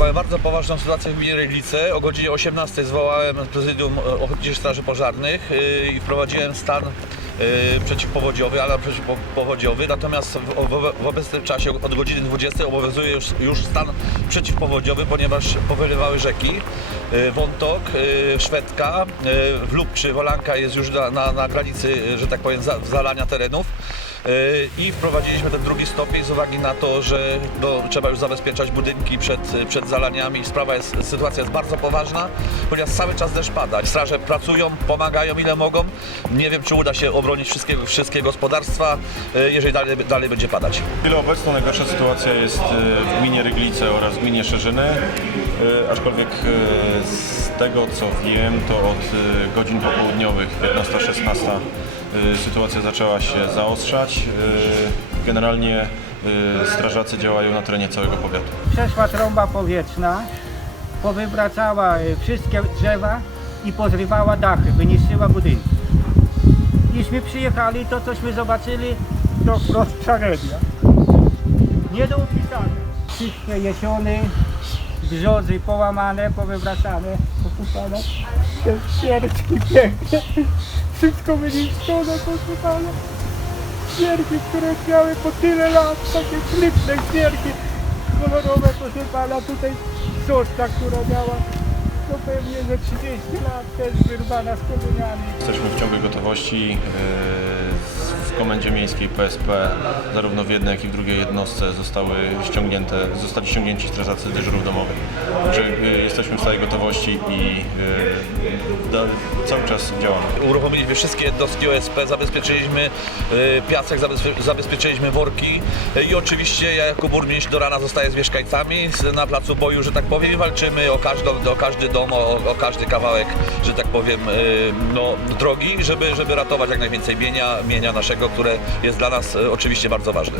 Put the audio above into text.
bardzo poważną sytuację w gminie Ryglice. O godzinie 18 zwołałem prezydium e, Ochotniczych Straży Pożarnych y, i wprowadziłem stan y, przeciwpowodziowy, alarm przeciwpowodziowy. Natomiast w, obecnym czasie od godziny 20 obowiązuje już, już stan przeciwpowodziowy, ponieważ powyrywały rzeki. Wątok, Szwedka, Wlub czy Wolanka jest już na, na, na granicy, że tak powiem, za, zalania terenów. Y, I wprowadziliśmy ten drugi stopień z uwagi na to, że no, trzeba już zabezpieczać budynki przed, przed zalaniami. Sprawa jest, sytuacja jest bardzo poważna, ponieważ cały czas deszcz pada. Straże pracują, pomagają ile mogą. Nie wiem, czy uda się obronić wszystkiego, wszystkie gospodarstwa, y, jeżeli dalej, dalej będzie padać. W chwilę obecną najgorsza sytuacja jest e, w gminie Ryglice oraz w gminie Szerzyny, E, aczkolwiek e, z tego co wiem, to od e, godzin popołudniowych 15-16 e, sytuacja zaczęła się zaostrzać. E, Generalnie e, strażacy działają na terenie całego powiatu. Przeszła trąba powietrzna, powywracała wszystkie drzewa i pozrywała dachy, wyniszczyła budynki. Jeśliśmy przyjechali, to cośmy zobaczyli, to wprost tragedia. Nie do opisania. Wszystkie jesiony, brzozy połamane, powywracane, posypane. Te ścierczki piękne. Wszystko wyniszczone, posypane. Ścierki, które miały po tyle lat, takie śliczne ścierki kolorowe posypane, a tutaj soczka, która miała no pewnie ze 30 lat też wyrwana z korzeniami. Jesteśmy w ciągłej gotowości. e, W Komendzie Miejskiej PSP zarówno w jednej, jak i w drugiej jednostce zostały ściągnięte, zostali ściągnięci strażacy dyżurów domowych. Także e, jesteśmy w stałej gotowości i da- cały czas działamy. Uruchomiliśmy wszystkie jednostki OSP, zabezpieczyliśmy y, piasek, zabezpie- zabezpieczyliśmy worki y, i oczywiście ja jako burmistrz do rana zostaję z mieszkańcami na placu boju, że tak powiem, i walczymy o, każdą, o każdy dom, o, o każdy kawałek, że tak powiem, y, no, drogi, żeby, żeby ratować jak najwięcej mienia, mienia naszego, które jest dla nas y, oczywiście bardzo ważne.